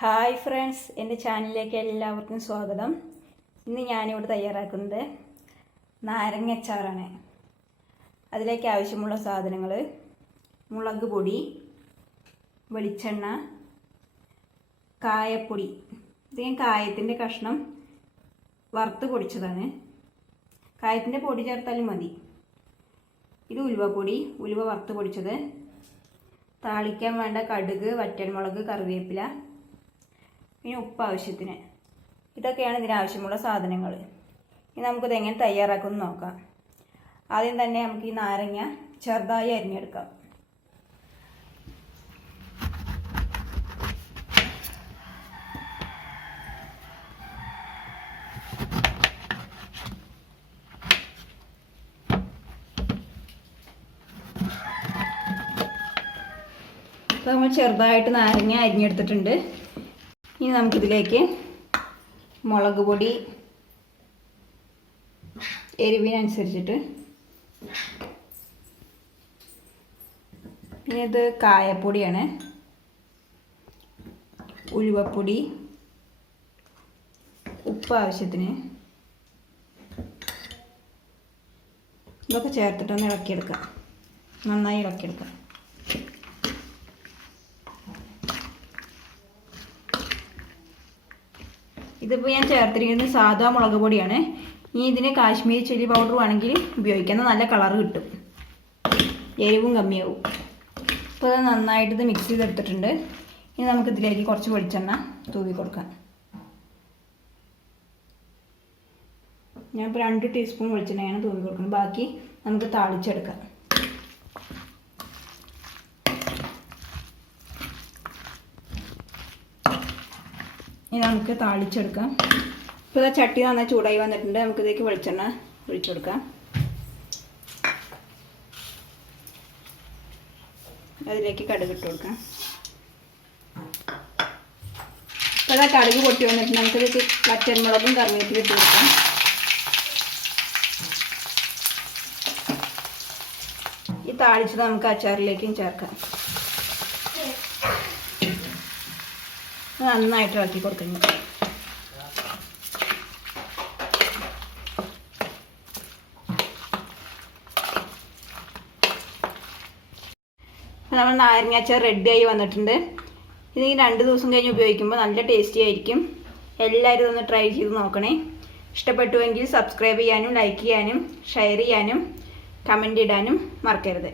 Hi friends എന്റെ ചാനലിലേക്ക് എല്ലാവർക്കും സ്വാഗതം. ഇന്ന് ഞാനിവിടെ തയ്യാറാക്കുന്നത് നാരങ്ങ നാരങ്ങച്ചാറാണ് അതിലേക്ക് ആവശ്യമുള്ള സാധനങ്ങൾ മുളക് പൊടി വെളിച്ചെണ്ണ കായപ്പൊടി. ഇത് ഞാൻ കായത്തിന്റെ കഷ്ണം വറുത്ത് പൊടിച്ചതാണ്. കായത്തിന്റെ പൊടി ചേർത്താലും മതി. ഇത് ഉലുവപ്പൊടി ഉലുവ വറുത്ത് പൊടിച്ചത്. താളിക്കാൻ വേണ്ട കടുക് വറ്റൽമുളക് കറിവേപ്പില പിന്നെ ഉപ്പ് ആവശ്യത്തിന്. ഇതൊക്കെയാണ് ഇതിനാവശ്യമുള്ള സാധനങ്ങൾ ഇനി നമുക്കിത് എങ്ങനെ തയ്യാറാക്കുമെന്ന് നോക്കാം. ആദ്യം തന്നെ നമുക്ക് ഈ നാരങ്ങ ചെറുതായി അരിഞ്ഞെടുക്കാം. അപ്പോൾ നമ്മൾ ചെറുതായിട്ട് നാരങ്ങ അരിഞ്ഞെടുത്തിട്ടുണ്ട്. ഇനി നമുക്കിതിലേക്ക് മുളക് പൊടി എരിവിനനുസരിച്ചിട്ട്. പിന്നെ ഇത് കായപ്പൊടിയാണ്. ഉഴുവപ്പൊടി ഉപ്പ് ആവശ്യത്തിന്. ഇതൊക്കെ ചേർത്തിട്ടൊന്ന് ഇളക്കിയെടുക്കാം. നന്നായി ഇളക്കിയെടുക്കാം. ഇതിപ്പോൾ ഞാൻ ചേർത്തിരിക്കുന്നത് സാധാ മുളക് പൊടിയാണ്. ഇനി ഇതിന് കാശ്മീരി ചില്ലി പൗഡർ വേണമെങ്കിൽ ഉപയോഗിക്കാം. നല്ല കളർ കിട്ടും. എരിവും കമ്മിയാവും. ഇപ്പോൾ അത് നന്നായിട്ട് ഇത് മിക്സ് ചെയ്തെടുത്തിട്ടുണ്ട്. ഇനി നമുക്ക് ഇതിലേക്ക് കുറച്ച് വെളിച്ചെണ്ണ തൂവി കൊടുക്കാം. ഞാൻ ഇപ്പോൾ രണ്ട് ടീസ്പൂൺ വെളിച്ചെണ്ണയാണ് തൂവി കൊടുക്കുന്നത്. ബാക്കി നമുക്ക് താളിച്ചെടുക്കാം. ഇനി നമുക്ക് താളിച്ചെടുക്കാം. ഇപ്പോൾ ഇതാ ചട്ടി നന്നായി ചൂടായി വന്നിട്ടുണ്ട്. നമുക്ക് ഇതിലേക്ക് വെളിച്ചെണ്ണ ഒഴിച്ചു കൊടുക്കാം. അതിലേക്ക് കടുക് ഇട്ട് കൊടുക്കാം. ഇപ്പോൾ ഇതാ കടുക് പൊട്ടി വന്നിട്ടുണ്ട്. നമുക്കിത് പച്ചമുളകും കറിവേപ്പിലും ഇട്ട് കൊടുക്കാം. ഈ താളിച്ചത് നമുക്ക് അച്ചാറിലേക്കും ചേർക്കാം. നന്നായിട്ട് ഇളക്കി കൊടുക്കുന്നു നമ്മൾ നാരങ്ങാച്ച റെഡി ആയി വന്നിട്ടുണ്ട്. ഇത് ഈ രണ്ട് ദിവസം കഴിഞ്ഞ് ഉപയോഗിക്കുമ്പോൾ നല്ല ടേസ്റ്റി ആയിരിക്കും. എല്ലാവരും ഒന്ന് ട്രൈ ചെയ്ത് നോക്കണേ. ഇഷ്ടപ്പെട്ടുവെങ്കിൽ സബ്സ്ക്രൈബ് ചെയ്യാനും ലൈക്ക് ചെയ്യാനും ഷെയർ ചെയ്യാനും കമന്റ് ഇടാനും മറക്കരുത്.